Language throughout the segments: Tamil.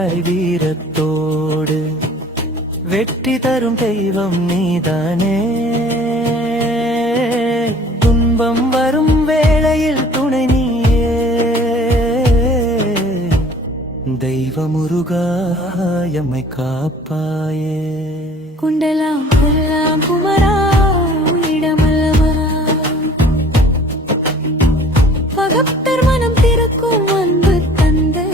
வருகிறாய் வீரத்தோடு. வெற்றி தரும் தெய்வம் நீதானே. துன்பம் வரும் வேளையில் துணை நீயே. தெய்வ முருகா எம்மை காப்பாயே. குண்டலாம் குரலாம் குமரா உன்னிடமல்லவா பகத்தர் மனம் திறக்கும் அன்பு தந்தை.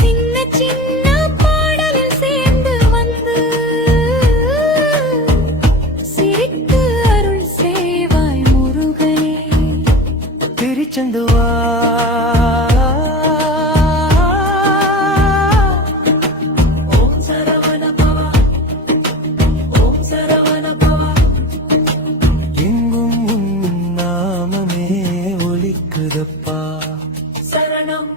சின்ன சின்ன பாடலில் சேர்ந்து வந்து சிரித்து அருள் சேவாய் முருகனே. திருச்செந்துவா சரணம்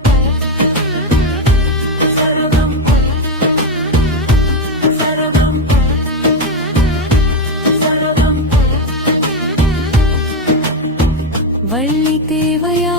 சரணம் சரணம் சரணம். வள்ளி தேவையா